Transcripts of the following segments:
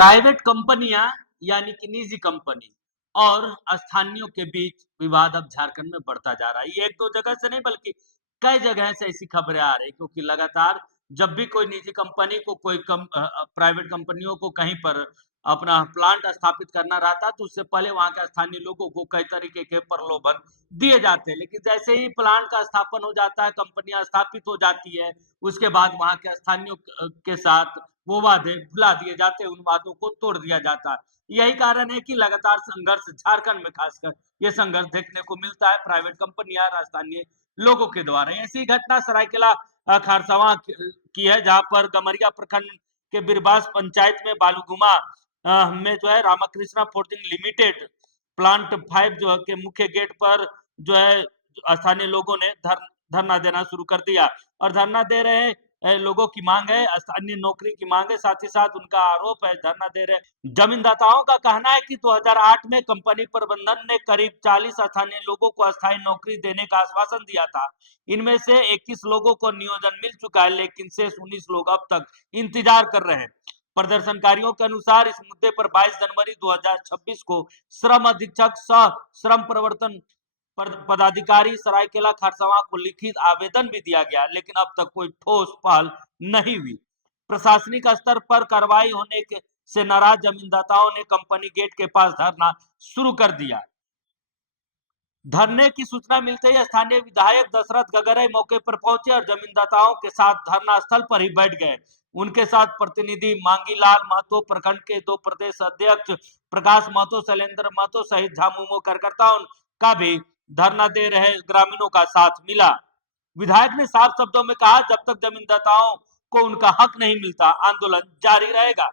Private कंपनियां यानी कि निजी कंपनी और स्थानीयों के बीच विवाद अब झारखंड में बढ़ता जा रहा है। ये एक दो जगह से नहीं बल्कि कई जगह से ऐसी खबरें आ रही, क्योंकि लगातार जब भी कोई निजी कंपनी को प्राइवेट कंपनियों को कहीं पर अपना प्लांट स्थापित करना रहता है, तो उससे पहले वहां के स्थानीय लोगों को कई तरीके के प्रलोभन दिए जाते हैं। लेकिन जैसे ही प्लांट का स्थापन हो जाता है, कंपनियां स्थापित हो जाती है, उसके बाद वहां के स्थानीय के साथ वो वादे भुला दिए जाते हैं, उन वादों को तोड़ दिया जाता है। यही कारण है कि लगातार संघर्ष झारखंड में खासकर ये संघर्ष देखने को मिलता है प्राइवेट कंपनियां स्थानीय लोगों के द्वारा। ऐसी घटना सरायकेला खारसावां की है, जहां पर गमरिया प्रखंड के बिरबास पंचायत में बालूगुमा में जो है रामाकृष्णा फोर्जिंग लिमिटेड प्लांट 5 जो है के मुख्य गेट पर जो है स्थानीय लोगों ने धरना देना शुरू कर दिया। और धरना दे रहे लोगों की मांग है, स्थानीय नौकरी की मांग है। साथ ही साथ उनका आरोप है, धरना दे रहे जमींदाताओं का कहना है कि 2008 में कंपनी प्रबंधन ने करीब 40 स्थानीय लोगों को अस्थायी नौकरी देने का आश्वासन दिया था। इनमें से 21 लोगों को नियोजन मिल चुका है, लेकिन शेष 19 लोग अब तक इंतजार कर रहे हैं। प्रदर्शनकारियों के अनुसार इस मुद्दे पर 22 जनवरी 2026 को श्रम अधीक्षक सह श्रम प्रवर्तन पदाधिकारी सरायकेला खरसावां को लिखित आवेदन भी दिया गया, लेकिन अब तक कोई ठोस पहल नहीं हुई। प्रशासनिक स्तर पर कार्रवाई होने से नाराज जमींदाताओं ने कंपनी गेट के पास धरना शुरू कर दिया। धरने की सूचना मिलते ही स्थानीय विधायक दशरथ गगरई मौके पर पहुंचे और जमींदाताओं के साथ धरना स्थल पर ही बैठ गए। उनके साथ प्रतिनिधि मांगीलाल महतो, प्रखंड के 2 प्रदेश अध्यक्ष प्रकाश महतो, शैलेंद्र महतो सहित झामुमो कार्यकर्ताओं का भी धरना दे रहे ग्रामीणों का साथ मिला। विधायक ने साफ शब्दों में कहा, जब तक जमींदाताओं को उनका हक नहीं मिलता, आंदोलन जारी रहेगा।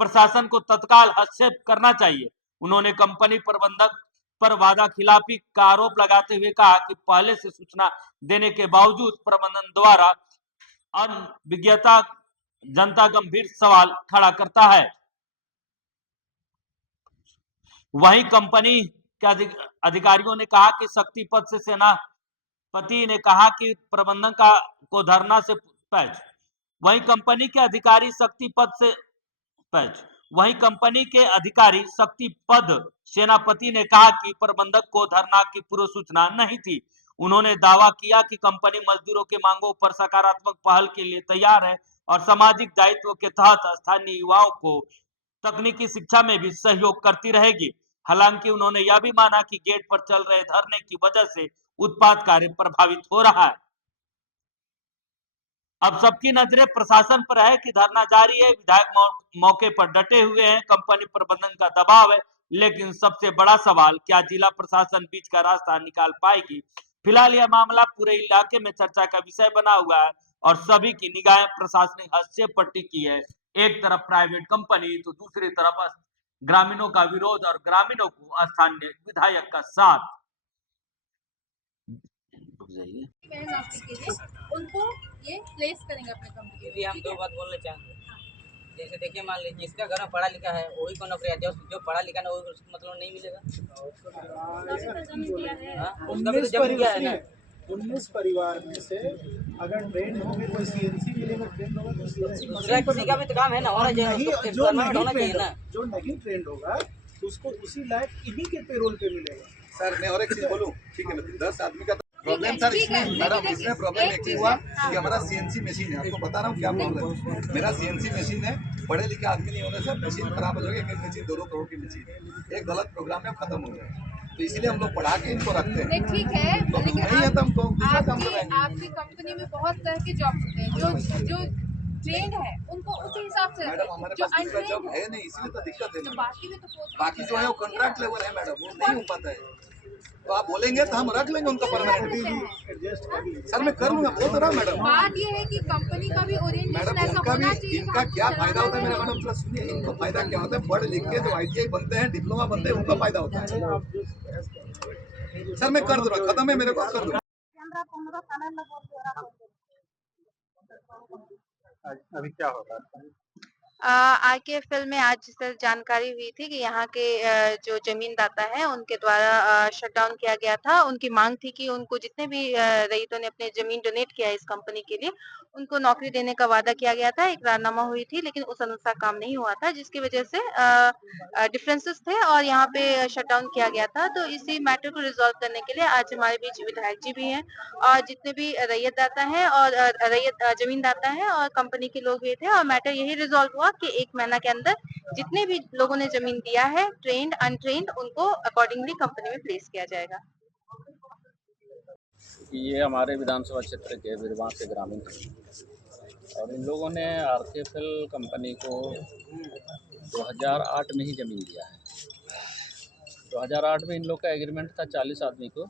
प्रशासन को तत्काल हस्तक्षेप करना चाहिए। उन्होंने कंपनी प्रबंधक पर वादा खिलाफी का आरोप लगाते हुए कहा कि पहले से सूचना देने के बावजूद प्रबंधन द्वारा अनभिज्ञता जनता गंभीर सवाल खड़ा करता है। वहीं कंपनी के अधिकारियों ने कहा कि शक्ति पद से सेनापति ने कहा कि प्रबंधन को धरना से पैच। वहीं कंपनी के अधिकारी शक्ति पद से पैच। वहीं कंपनी के अधिकारी शक्तिपद सेनापति ने कहा कि प्रबंधक को धरना की पूर्व सूचना नहीं थी। उन्होंने दावा किया कि कंपनी मजदूरों के मांगों पर सकारात्मक पहल के लिए तैयार है और सामाजिक दायित्व के तहत स्थानीय युवाओं को तकनीकी शिक्षा में भी सहयोग करती रहेगी। हालांकि उन्होंने यह भी माना कि गेट पर चल रहे धरने की वजह से उत्पाद कार्य प्रभावित हो रहा है। अब सबकी नजरें प्रशासन पर है कि धरना जारी है, विधायक मौके पर डटे हुए हैं, कंपनी प्रबंधन का दबाव है, लेकिन सबसे बड़ा सवाल क्या जिला प्रशासन बीच का रास्ता निकाल पाएगी। फिलहाल यह मामला पूरे इलाके में चर्चा का विषय बना हुआ है और सभी की निगाहें प्रशासनिक हस्तक्षेप पर टिकी है। एक तरफ प्राइवेट कंपनी तो दूसरी तरफ ग्रामीणों का विरोध और ग्रामीणों को स्थानीय विधायक का साथ। उनको ये प्लेस करेंगे अपने कंपनी में। हम 2 बात बोलना चाहेंगे। जैसे देखिए, मान लीजिए जिसका घर में पढ़ा लिखा है वही को नौकरी आती है, जो पढ़ा लिखा ना वही उसको मतलब नहीं मिलेगा। उसका भी तो जमीन दिया है ना। 19 परिवार में से अगर ट्रेंड होंगे कोई सीएनसी मिलेगा, ट्रेंड होगा तो दूसरा किसी का भी तो काम है ना, होना चाहिए, जो नहीं ट्रेंड होगा उसको उसी लायक इन्हीं के पेरोल पे मिलेगा। सर मैं और एक चीज बोलूं, ठीक है, 10 आदमी का प्रॉब्लम सर इसमें मैडम, इसमें प्रॉब्लम एक ही हुआ कि हमारा सीएनसी मशीन है, आपको बता रहा हूँ क्या प्रॉब्लम है। मेरा सीएनसी मशीन है, पढ़े लिखे आदमी नहीं होने से मशीन खराब हो जाएगी। एक मशीन 2-2 करोड़ की मशीन है, एक गलत प्रोग्राम में खत्म हो जाए, तो इसीलिए हम लोग पढ़ा के इनको रखते हैं। ठीक है, तो लेकिन नहीं है तो हम आपकी कंपनी में बहुत तरह के जॉब होते हैं, जो ट्रेंड है उनको उसी हिसाब से मैडम हमारे पास दूसरा जॉब है नहीं, इसलिए तो दिक्कत है। तो बाकी जो है वो कॉन्ट्रैक्ट लेवल है मैडम, वो नहीं हो पाता है। तो आप बोलेंगे तो हम रख लेंगे उनको परमानेंट। सर मैं कर लूंगा, बोल तो रहा हूँ मैडम। बात ये है कि कंपनी का भी ओरिएंटेशन ऐसा होना चाहिए। इनका क्या फायदा होता है मेरे मैडम, थोड़ा सुनिए। इनको फायदा क्या होता है, पढ़ लिख के जो ITI बनते हैं, डिप्लोमा बनते हैं, उनका फायदा होता है। सर मैं कर दूंगा, खत्म है, मेरे पास कर दूंगा। अभी क्या होगा? आईकेएफएल में आज जिस तरह जानकारी हुई थी कि यहाँ के जो जमींदाता हैं उनके द्वारा शटडाउन किया गया था। उनकी मांग थी कि उनको जितने भी रईतों ने अपने जमीन डोनेट किया है इस कंपनी के लिए, उनको नौकरी देने का वादा किया गया था, इकरारनामा हुई थी, लेकिन उस अनुसार काम नहीं हुआ था, जिसकी वजह से डिफरेंसेस थे और यहाँ पे शटडाउन किया गया था। तो इसी मैटर को रिजॉल्व करने के लिए आज हमारे बीच विधायक जी भी हैं और जितने भी रैयतदाता हैं और जमीनदाता हैं और कंपनी के लोग भी थे और मैटर यही रिजॉल्व हुआ कि 1 महीना के अंदर जितने भी लोगों ने जमीन दिया है, ट्रेन्ड, अनट्रेन्ड, उनको अकॉर्डिंगली कंपनी में प्लेस किया जाएगा। ये हमारे विधानसभा क्षेत्र के बिरवा से ग्रामीण हैं और इन लोगों ने आरकेएफएल कंपनी को 2008 में ही ज़मीन दिया है। 2008 में इन लोग का एग्रीमेंट था 40 आदमी को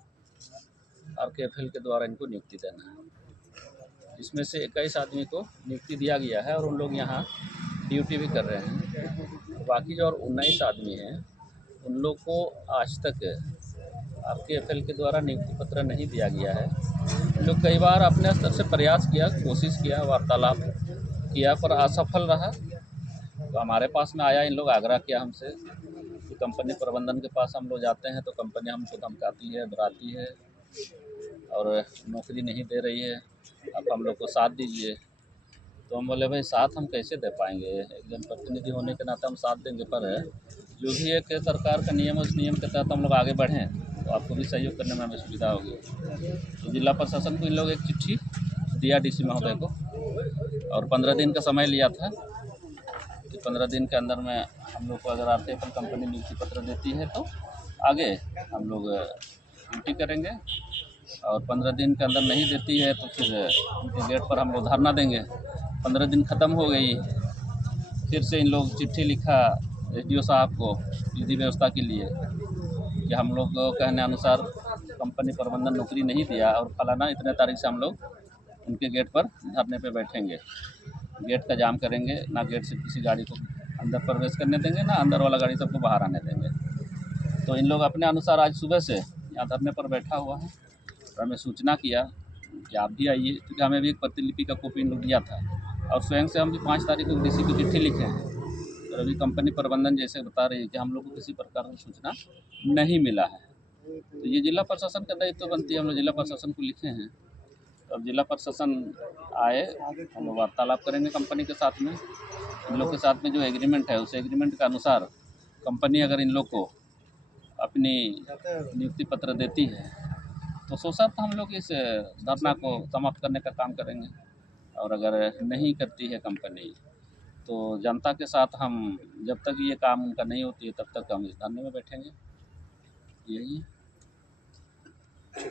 आरकेएफएल के द्वारा इनको नियुक्ति देना है, जिसमें से 21 आदमी को नियुक्ति दिया गया है और उन लोग यहाँ ड्यूटी भी कर रहे हैं। बाकी जो और 19 आदमी हैं उन लोग को आज तक आरकेएफएल के द्वारा नियुक्ति पत्र नहीं दिया गया है। इन लोग कई बार अपने स्तर से प्रयास किया, कोशिश किया, वार्तालाप किया, पर असफल रहा। तो हमारे पास में आया, इन लोग आग्रह किया हमसे कि कंपनी प्रबंधन के पास हम लोग जाते हैं तो कंपनी हमको धमकाती है, डराती है और नौकरी नहीं दे रही है, आप हम लोग को साथ दीजिए। तो हम बोले भाई साथ हम कैसे दे पाएंगे, एक जनप्रतिनिधि होने के नाते हम साथ देंगे, पर जो भी एक सरकार का नियम है उस नियम के तहत हम लोग आगे बढ़ें तो आपको भी सहयोग करने में हमें सुविधा होगी। तो जिला प्रशासन को इन लोग एक चिट्ठी दिया डीसी महोदय को और 15 दिन का समय लिया था कि 15 दिन के अंदर में हम लोग को अगर आरकेएफएल कंपनी नियुक्ति पत्र देती है तो आगे हम लोग ड्यूटी करेंगे और 15 दिन के अंदर नहीं देती है तो फिर उनके गेट पर हम लोग धरना देंगे। 15 दिन ख़त्म हो गई, फिर से इन लोग चिट्ठी लिखा एसडीओ साहब को विधि व्यवस्था के लिए कि हम लोग कहने अनुसार कंपनी प्रबंधन नौकरी नहीं दिया और फलाना इतने तारीख से हम लोग उनके गेट पर धरने पे बैठेंगे, गेट का जाम करेंगे, ना गेट से किसी गाड़ी को अंदर प्रवेश करने देंगे, ना अंदर वाला गाड़ी सबको बाहर आने देंगे। तो इन लोग अपने अनुसार आज सुबह से यहाँ धरने पर बैठा हुआ है और हमें सूचना किया कि आप भी आइए, क्योंकि हमें भी एक प्रतिलिपि का कॉपी इन लोग दिया था और स्वयं से हम भी 5 तारीख को डीसी को चिट्ठी लिखे हैं। और अभी कंपनी प्रबंधन जैसे बता रही है कि हम लोग को किसी प्रकार की सूचना नहीं मिला है। तो ये जिला प्रशासन का दायित्व बनती है, हम लोग जिला प्रशासन को लिखे हैं। अब जिला प्रशासन आए, हम लोग वार्तालाप करेंगे कंपनी के साथ में। इन लोग के साथ में जो एग्रीमेंट है उस एग्रीमेंट के अनुसार कंपनी अगर इन लोग को अपनी नियुक्ति पत्र देती है तो सोचता हम लोग इस धरना को समाप्त करने का काम करेंगे और अगर नहीं करती है कंपनी तो जनता के साथ हम जब तक ये काम उनका नहीं होती है तब तक हम इस धरने में बैठेंगे। यही है।